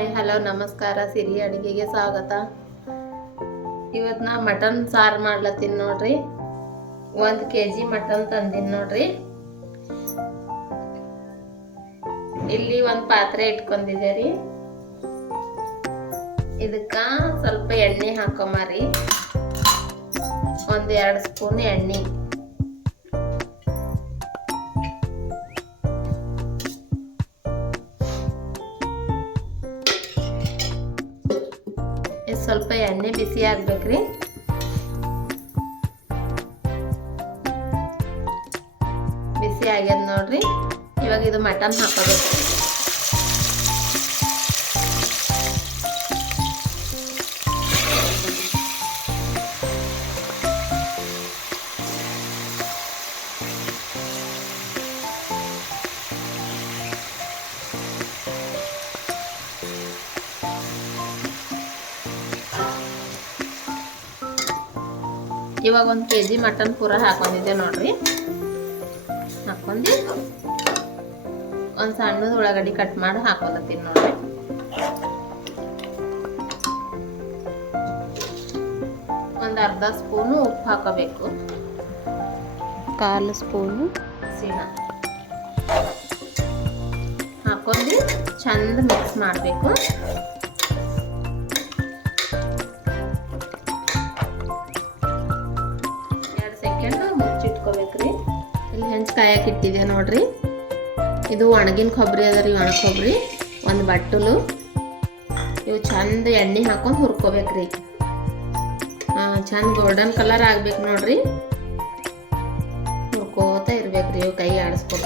Hi, hello, ನಮಸ್ಕಾರ, ಸಿರಿ ಅಡುಗೆಗೆ ಸ್ವಾಗತ. ಇವತ್ತು ನಾ ಮಟನ್ ಸಾರು ಮಾಡ್ಲತ್ತೀನಿ ನೋಡ್ರಿ. ಒಂದು ಕೆ ಜಿ ಮಟನ್ ತಂದೀನಿ ನೋಡ್ರಿ. ಇಲ್ಲಿ ಒಂದು ಪಾತ್ರೆ ಇಟ್ಕೊಂಡಿದ್ದೆ ರೀ ಇದಕ್ಕ ಸ್ವಲ್ಪ ಎಣ್ಣೆ ಹಾಕೊಂಬಾರಿ ಒಂದು ಎರಡು ಸ್ಪೂನ್ ಎಣ್ಣೆ. ಎಣ್ಣೆ ಬಿಸಿ ಆಗ್ಬೇಕ್ರಿ. ಬಿಸಿ ಆಗ್ಯದ ನೋಡ್ರಿ. ಇವಾಗ ಇದು ಮಟನ್ ಹಾಕೋಬೇಕು. ಇವಾಗ ಒಂದು ಕೆ ಜಿ ಮಟನ್ ಪೂರ ಹಾಕೊಂಡಿದ್ದೆ ನೋಡ್ರಿ. ಹಾಕೊಂಡು ಒಂದು ಸಣ್ಣದ ಉಳ್ಳಾಗಡ್ಡಿ ಕಟ್ ಮಾಡಿ ಹಾಕೊಂಡತ್ತೀನಿ ನೋಡ್ರಿ. ಒಂದು ಅರ್ಧ ಸ್ಪೂನು ಉಪ್ಪು ಹಾಕೋಬೇಕು. ಕಾಲು ಸ್ಪೂನು. ಸೀಣ ಹಾಕೊಂಡು ಚಂದ ಮಿಕ್ಸ್ ಮಾಡಬೇಕು. ಕಾಯಕ್ಕೆ ಇಟ್ಟಿದೆ ನೋಡ್ರಿ. ಇದು ಒಣಗಿನ ಕೊಬ್ಬರಿ ಅದ ರೀ, ಒಣ ಕೊಬ್ಬರಿ. ಒಂದು ಬಟ್ಟಲು. ಇವು ಚಂದ ಎಣ್ಣೆ ಹಾಕೊಂಡು ಹುರ್ಕೋಬೇಕ್ರಿ. ಚಂದ ಗೋಲ್ಡನ್ ಕಲರ್ ಆಗ್ಬೇಕು ನೋಡ್ರಿ. ಹುರ್ಕೋತ ಇರ್ಬೇಕ್ರಿ, ಇವು ಕೈ ಆಡಿಸ್ಕೊತ.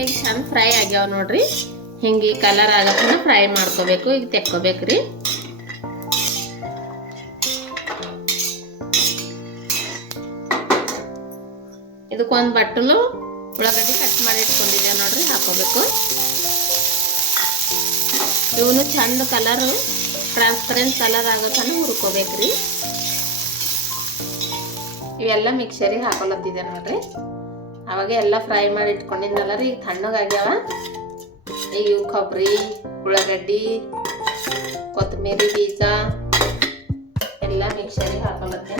ಈಗ ಚಂದ ಫ್ರೈ ಆಗ್ಯಾವ ನೋಡ್ರಿ. ಹಿಂಗೆ ಕಲರ್ ಆಗತ್ತನ ಫ್ರೈ ಮಾಡ್ಕೋಬೇಕು, ಈಗ ತೆಕ್ಕೋಬೇಕ್ರಿ. ಇದಕ್ಕೊಂದು ಬಟ್ಟಲು ಉಳ್ಳಾಗಡ್ಡಿ ಕಟ್ ಮಾಡಿ ಇಟ್ಕೊಂಡಿದ್ದೆ ನೋಡ್ರಿ ಹಾಕೋಬೇಕು ಇವನು ಚಂದ ಕಲರ್ ಟ್ರಾನ್ಸ್ಪರೆಂಟ್ ಕಲರ್ ಆಗತ್ತನ ಹುರ್ಕೋಬೇಕ್ರಿ. ಇವೆಲ್ಲ ಮಿಕ್ಸರಿಗೆ ಹಾಕೊಳತ್ತಿದೆ ನೋಡ್ರಿ. ಅವಾಗ ಎಲ್ಲ ಫ್ರೈ ಮಾಡಿ ಇಟ್ಕೊಂಡಿದ್ನಲ್ಲ ರೀ, ಈಗ ತಣ್ಣಗಾಗ್ಯಾವ ಈಗ ಇವು ಕೊಬ್ಬರಿ, ಉಳ್ಳಾಗಡ್ಡಿ, ಕೊತ್ತಂಬರಿ ಬೀಜ, ಎಲ್ಲ ಮಿಕ್ಸರಿಗೆ ಹಾಕೊಳತ್ತೆ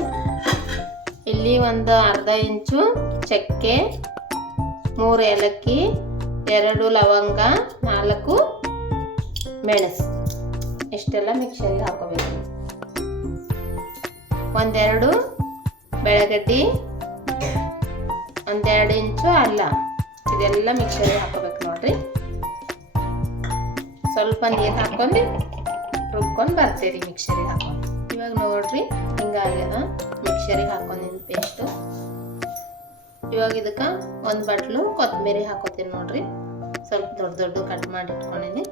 ಇಲ್ಲಿ ಒಂದು ಅರ್ಧ ಇಂಚು ಚಕ್ಕೆ, ಮೂರು ಏಲಕ್ಕಿ, ಎರಡು ಲವಂಗ, ನಾಲ್ಕು ಮೆಣಸು. ಇಷ್ಟೆಲ್ಲ ಮಿಕ್ಸಿಯಲ್ಲಿ ಹಾಕೋಬೇಕು. ಒಂದೆರಡು ಬೆಳಗಡ್ಡಿ, ಒಂದೆರಡು ಇಂಚು ಅಲ್ಲ. ಇದೆಲ್ಲ ಮಿಕ್ಸಿಯಲ್ಲಿ ಹಾಕೋಬೇಕು ನೋಡ್ರಿ. ಸ್ವಲ್ಪ ನೀರು ಹಾಕೊಂಡು ರುಬ್ಕೊಂಡು ಬರ್ತೀರಿ ಮಿಕ್ಸರಿಗೆ ಹಾಕೊಂಡು. ಇವಾಗ ನೋಡ್ರಿ ಹಿಂಗಾಗ್ಯದ. ಮಿಕ್ಸರಿಗೆ ಹಾಕೊಂಡಿದ್ದು ಪೇಸ್ಟು ಇವಾಗ ಇದಕ್ಕೆ ಒಂದು ಬಟ್ಲು ಕೊತ್ತಂಬರಿ ಹಾಕೋತೀನಿ ನೋಡ್ರಿ. ಸ್ವಲ್ಪ ದೊಡ್ಡ ದೊಡ್ಡ ಕಟ್ ಮಾಡಿ ಇಟ್ಕೊಂಡಿನಿ.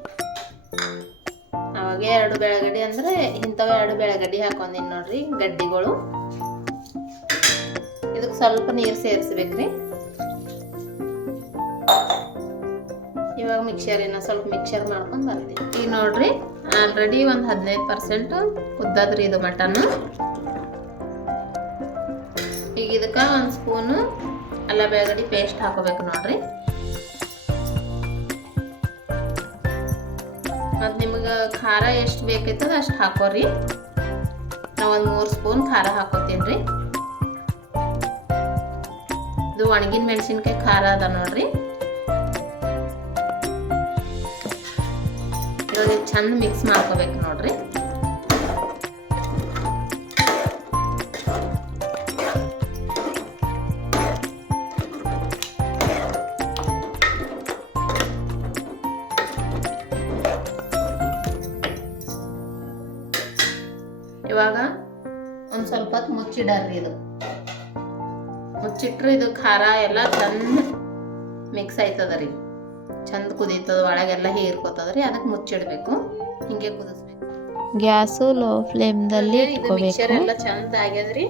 ಅವಾಗ ಎರಡು ಬೆಳಗಡ್ಡಿ ಅಂದರೆ ಇಂಥವು ಎರಡು ಬೆಳಗಡ್ಡಿ ಹಾಕೊಂಡಿನಿ ನೋಡ್ರಿ ಗಡ್ಡಿಗಳು. ಇದಕ್ಕೆ ಸ್ವಲ್ಪ ನೀರು ಸೇರಿಸ್ಬೇಕ್ರಿ. ಇವಾಗ ಮಿಕ್ಸರಿನ ಸ್ವಲ್ಪ ಮಿಕ್ಸರ್ ಮಾಡ್ಕೊಂಡು ಬರ್ತೀವಿ ಈಗ ನೋಡ್ರಿ, ಆಲ್ರೆಡಿ ಒಂದು ಹದಿನೈದು ಪರ್ಸೆಂಟು ಕುದ್ದಾದ್ರಿ ಇದು ಮಟನ್ ಈಗ ಇದಕ್ಕೆ ಒಂದು ಸ್ಪೂನು ಅಲ್ಲ ಬೆಳಗಡಿ ಪೇಸ್ಟ್ ಹಾಕೋಬೇಕು ನೋಡ್ರಿ. ಮತ್ತು ನಿಮಗೆ ಖಾರ ಎಷ್ಟು ಬೇಕೈತದ ಅಷ್ಟು ಹಾಕೋರಿ. ನಾವು ಒಂದು ಮೂರು ಸ್ಪೂನ್ ಖಾರ ಹಾಕೋತೀನಿ ರೀ. ಇದು ಒಣಗಿನ ಮೆಣಸಿನ್ಕಾಯಿ ಖಾರ ಅದ ನೋಡ್ರಿ. ಇವಾಗ ಚಂದ ಮಿಕ್ಸ್ ಮಾಡ್ಕೋಬೇಕು ನೋಡ್ರಿ. ಹೊತ್ತು ಇದು. ಮುಚ್ಚಿಟ್ರೆ ಇದು ಖಾರ ಎಲ್ಲ ಚಂದ ಮಿಕ್ಸ್ ಆಯ್ತದ ರೀ ಚಂದ ಕುದೀತದ ಒಳಗೆಲ್ಲ ಹೀರ್ಕೋತದ ರೀ ಅದಕ್ಕೆ ಮುಚ್ಚಿಡ್ಬೇಕು. ಹಿಂಗೆ ಕುದಿಸ್ಬೇಕು. ಗ್ಯಾಸು ಲೋ ಫ್ಲೇಮ್ದಲ್ಲಿ ಮಿಕ್ಸರ್ ಎಲ್ಲ ಚಂದ ಆಗ್ಯದ್ರಿ.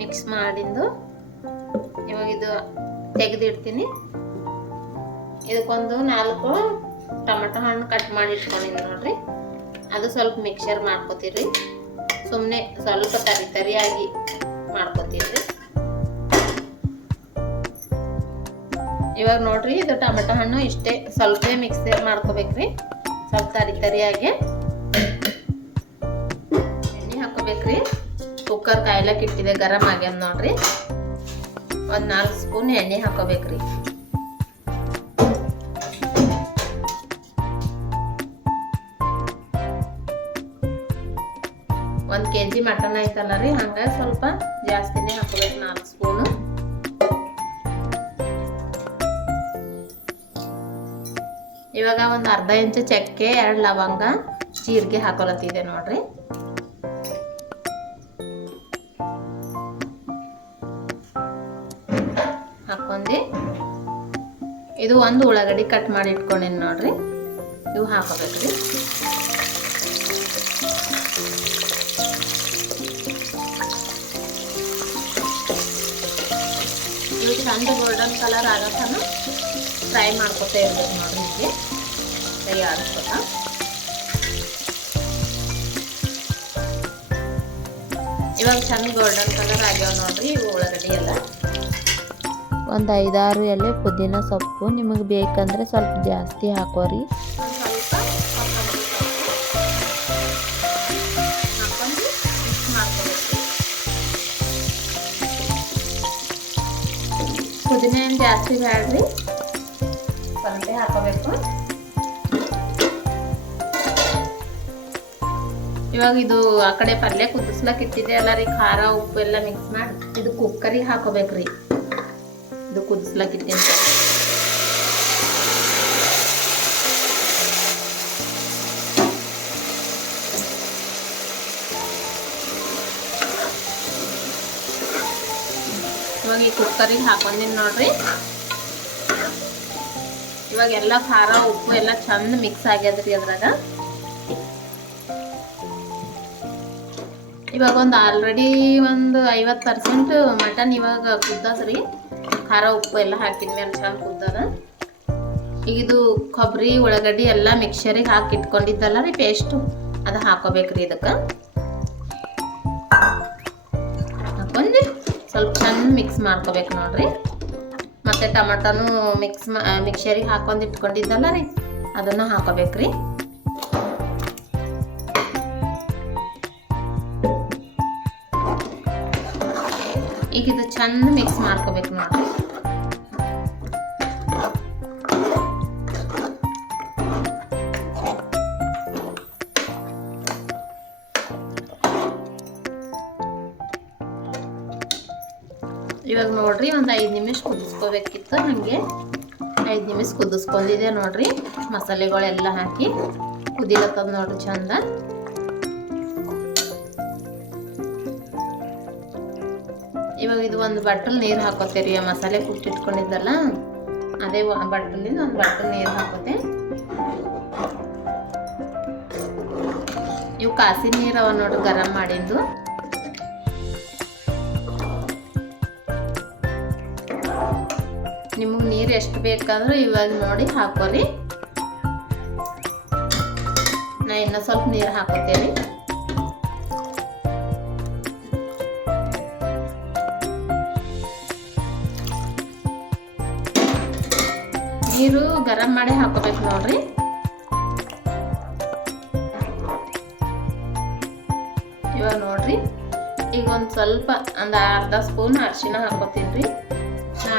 ಮಿಕ್ಸ್ ಮಾಡಿಂದು ಇವಾಗ ಇದು ತೆಗೆದಿಡ್ತೀನಿ. ಇದಕ್ಕೊಂದು ನಾಲ್ಕು ಟೊಮೆಟೊ ಹಣ್ಣು ಕಟ್ ಮಾಡಿ ಇಟ್ಕೊಂಡಿನಿ ನೋಡ್ರಿ. ಅದು ಸ್ವಲ್ಪ ಮಿಕ್ಸರ್ ಮಾಡ್ಕೋತೀರಿ. ಸುಮ್ಮನೆ ಸ್ವಲ್ಪ ತರಿ ತರಿಯಾಗಿ ಮಾಡ್ಕೋತೀರಿ ಇವಾಗ ನೋಡ್ರಿ ಇದು ಟೊಮೆಟೊ ಹಣ್ಣು ಇಷ್ಟೇ ಸ್ವಲ್ಪ ಮಿಕ್ಸರ್ ಮಾಡ್ಕೋಬೇಕ್ರಿ. ಸ್ವಲ್ಪ ತರಿ ತರಿಯಾಗಿ ಎಣ್ಣೆ ಹಾಕೋಬೇಕ್ರಿ. ಕುಕ್ಕರ್ ಕಾಯ್ಲಕ್ಕೆ ಇಟ್ಟಿದೆ, ಗರಂ ಆಗ್ಯದ ನೋಡ್ರಿ. ಒಂದು ನಾಲ್ಕು ಸ್ಪೂನ್ ಎಣ್ಣೆ ಹಾಕೋಬೇಕ್ರಿ. ಮಟನ್ ಐತಲ್ಲ ರೀ, ಹಂಗೆ ಸ್ವಲ್ಪ ಜಾಸ್ತಿನೇ ಹಾಕೋಬೇಕು ನಾಲ್ಕು ಸ್ಪೂನು ಇವಾಗ ಒಂದು ಅರ್ಧ ಇಂಚು ಚಕ್ಕೆ, ಎರಡು ಲವಂಗ, ಜೀರಿಗೆ ಹಾಕೊಳತ್ತಿದೆ ನೋಡ್ರಿ. ಹಾಕೊಂಡಿ. ಇದು ಒಂದು ಉಳ್ಳಾಗಡ್ಡಿ ಕಟ್ ಮಾಡಿ ಇಟ್ಕೊಂಡಿನಿ ನೋಡ್ರಿ. ಇವು ಹಾಕೋಬೇಕ್ರಿ. ಇವು ಚಂದ ಗೋಲ್ಡನ್ ಕಲರ್ ಆಗತ್ತನ ಫ್ರೈ ಮಾಡ್ಕೊತಾ ಇರ್ಬೇಕು ನೋಡಿ ಹೀಗೆ ಫ್ರೈ ಆಡಿಸ್ಕೊತ ಇವಾಗ ಚಂದ ಗೋಲ್ಡನ್ ಕಲರ್ ಆಗ್ಯಾವ ನೋಡ್ರಿ, ಇವು ಉಳ್ಳಾಗಡ್ಡಿ ಎಲ್ಲ. ಒಂದು ಐದಾರು ಎಲೆ ಪುದೀನ ಸೊಪ್ಪು, ನಿಮಗೆ ಬೇಕಂದ್ರೆ ಸ್ವಲ್ಪ ಜಾಸ್ತಿ ಹಾಕೋರಿ. ಪುದೀನ ಏನು ಜಾಸ್ತಿ ಬೇಡ್ರಿ ಸ್ವಲ್ಪ ಹಾಕೋಬೇಕು ಇವಾಗ ಇದು ಆ ಕಡೆ ಪಲ್ಯ ಕುದಿಸ್ಲಕ್ ಇಟ್ಟಿದೆ ಅಲ್ಲ ರೀ ಖಾರ ಉಪ್ಪು ಎಲ್ಲ ಮಿಕ್ಸ್ ಮಾಡಿ ಇದು ಕುಕ್ಕರಿಗೆ ಹಾಕೋಬೇಕ್ರಿ ಇದು ಕುದಿಸ್ಲಕ್ ಇಟ್ಟಿನ ಕುಕ್ಕರಿಗೆ ಹಾಕೊಂಡಿನಿ ನೋಡ್ರಿ. ಇವಾಗ ಎಲ್ಲ ಖಾರ, ಉಪ್ಪು ಎಲ್ಲ ಚಂದ ಮಿಕ್ಸ್ ಆಗ್ಯದ್ರಿ ಅದ್ರಾಗ. ಇವಾಗ ಒಂದು ಆಲ್ರೆಡಿ ಒಂದು ಐವತ್ತು ಪರ್ಸೆಂಟ್ ಮಟನ್ ಇವಾಗ ಕುದ್ದದ್ರಿ. ಖಾರ, ಉಪ್ಪು ಎಲ್ಲ ಹಾಕಿದ್ಮೇಲೆ ಚಂದ ಕುದ್ದದ. ಈಗ ಇದು ಕೊಬ್ಬರಿ, ಉಳ್ಳಾಗಡ್ಡಿ ಎಲ್ಲ ಮಿಕ್ಸರಿಗೆ ಹಾಕಿ ಇಟ್ಕೊಂಡಿದ್ದಲ್ಲ ರೀ ಪೇಸ್ಟು ಅದು ಹಾಕೋಬೇಕ್ರಿ ಇದಕ್ಕೆ. ಸ್ವಲ್ಪ ಚೆಂದ ಮಿಕ್ಸ್ ಮಾಡ್ಕೋಬೇಕು ನೋಡ್ರಿ. ಮತ್ತೆ ಟಮಾಟನು ಮಿಕ್ಸ್ ಮಿಕ್ಸರಿಗೆ ಹಾಕೊಂಡು ಇಟ್ಕೊಂಡಿದ್ದಲ್ಲ ರೀ, ಅದನ್ನು ಹಾಕೋಬೇಕ್ರಿ. ಈಗ ಇದು ಚೆಂದ ಮಿಕ್ಸ್ ಮಾಡ್ಕೋಬೇಕು ನೋಡ್ರಿ. ಇವಾಗ ನೋಡ್ರಿ ಒಂದು ಐದು ನಿಮಿಷ ಕುದಿಸ್ಕೋಬೇಕಿತ್ತು ಹಂಗೆ ಐದು ನಿಮಿಷ ಕುದಿಸ್ಕೊಂಡಿದೆ ನೋಡ್ರಿ. ಮಸಾಲೆಗಳೆಲ್ಲ ಹಾಕಿ ಕುದಿಲತ್ತದ ನೋಡ್ರಿ ಚಂದ. ಇವಾಗ ಇದು ಒಂದು ಬಟ್ಟಲ್ ನೀರು ಹಾಕೋತೇರಿ, ಆ ಮಸಾಲೆ ಕುಟ್ಟಿಟ್ಕೊಂಡಿದ್ದಲ್ಲ ಅದೇ ಬಟ್ಟಲಿಂದ ಒಂದು ಬಟ್ಟಲ್ ನೀರು ಹಾಕೋತೆ. ಇವು ಕಾಸಿನ ನೀರವ ನೋಡ್ರಿ ಗರಂ ಮಾಡಿದ್ದು. ಎಷ್ಟು ಬೇಕಂದ್ರೆ ಇವಾಗ ನೋಡಿ ಹಾಕೋರಿ ನಾ ಇನ್ನ ಸ್ವಲ್ಪ ನೀರು ಹಾಕೋತೇರಿ ನೀರು ಗರಂ ಮಾಡಿ ಹಾಕೋಬೇಕು ನೋಡ್ರಿ. ಇವಾಗ ನೋಡ್ರಿ, ಈಗ ಒಂದು ಸ್ವಲ್ಪ ಒಂದು ಅರ್ಧ ಸ್ಪೂನ್ ಅರಿಶಿನ ಹಾಕೋತೀನಿ ರೀ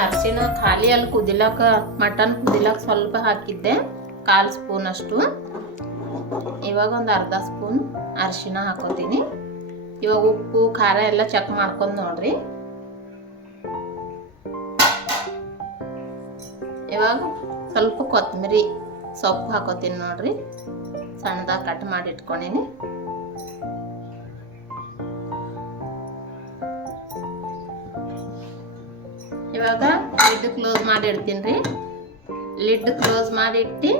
ಅರಿಶಿನ ಖಾಲಿ ಅಲ್ಲಿ ಕುದಿಲಕ್ಕ ಮಟನ್ ಕುದಿಲಕ್ಕ ಸ್ವಲ್ಪ ಹಾಕಿದ್ದೆ, ಕಾಲು ಸ್ಪೂನ್ ಅಷ್ಟು. ಇವಾಗ ಒಂದು ಅರ್ಧ ಸ್ಪೂನ್ ಅರಿಶಿನ ಹಾಕೋತೀನಿ. ಇವಾಗ ಉಪ್ಪು, ಖಾರ ಎಲ್ಲ ಚೆಕ್ ಮಾಡ್ಕೊಂಡು ನೋಡ್ರಿ. ಇವಾಗ ಸ್ವಲ್ಪ ಕೊತ್ತಂಬರಿ ಸೊಪ್ಪು ಹಾಕೋತೀನಿ ನೋಡ್ರಿ. ಸಣ್ಣದಾಗಿ ಕಟ್ ಮಾಡಿ ಇಟ್ಕೊಂಡಿನಿ. ಇವಾಗ ಲಿಡ್ ಕ್ಲೋಸ್ ಮಾಡಿ ಇಡ್ತೀನಿ ರೀ. ಲಿಡ್ ಕ್ಲೋಸ್ ಮಾಡಿ ಇಟ್ಟು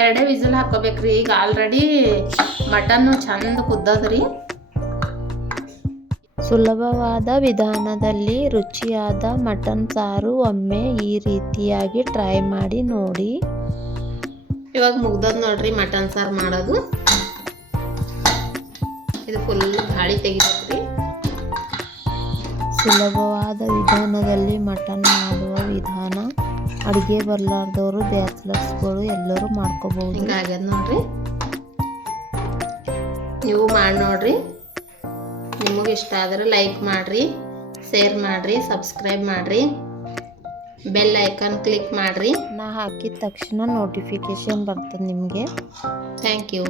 ಎರಡೇ ವಿಸಿಲ್ ಹಾಕೋಬೇಕ್ರಿ ಈಗ ಆಲ್ರೆಡಿ ಮಟನ್ನು ಚಂದ ಕುದ್ದದ್ರಿ ಸುಲಭವಾದ ವಿಧಾನದಲ್ಲಿ ರುಚಿಯಾದ ಮಟನ್ ಸಾರು ಒಮ್ಮೆ ಈ ರೀತಿಯಾಗಿ ಟ್ರೈ ಮಾಡಿ ನೋಡಿ. ಇವಾಗ ಮುಗ್ದದ್ ನೋಡ್ರಿ ಮಟನ್ ಸಾರು ಮಾಡೋದು. ಇದು ಫುಲ್ ಗಾಳಿ ತೆಗಿಬೇಕ್ರಿ. ಸುಲಭವಾದ ವಿಧಾನದಲ್ಲಿ ಮಟನ್ ಮಾಡುವ ವಿಧಾನ. ಅಡುಗೆ ಬರಲಾರ್ದವರು ಬ್ಯಾಚುಲರ್ಸ್ಗಳು ಎಲ್ಲರೂ ಮಾಡ್ಕೋಬಹುದು. ಹಿಂಗಾಗ್ಯದ ನೋಡ್ರಿ. ನೀವು ಮಾಡಿ ನೋಡ್ರಿ. ನಿಮಗೆ ಇಷ್ಟ ಆದ್ರೆ ಲೈಕ್ ಮಾಡಿರಿ ಶೇರ್ ಮಾಡಿರಿ ಸಬ್ಸ್ಕ್ರೈಬ್ ಮಾಡಿರಿ. ಬೆಲ್ ಐಕಾನ್ ಕ್ಲಿಕ್ ಮಾಡಿರಿ. ನಾ ಹಾಕಿದ ತಕ್ಷಣ ನೋಟಿಫಿಕೇಶನ್ ಬರ್ತದೆ ನಿಮಗೆ. Thank you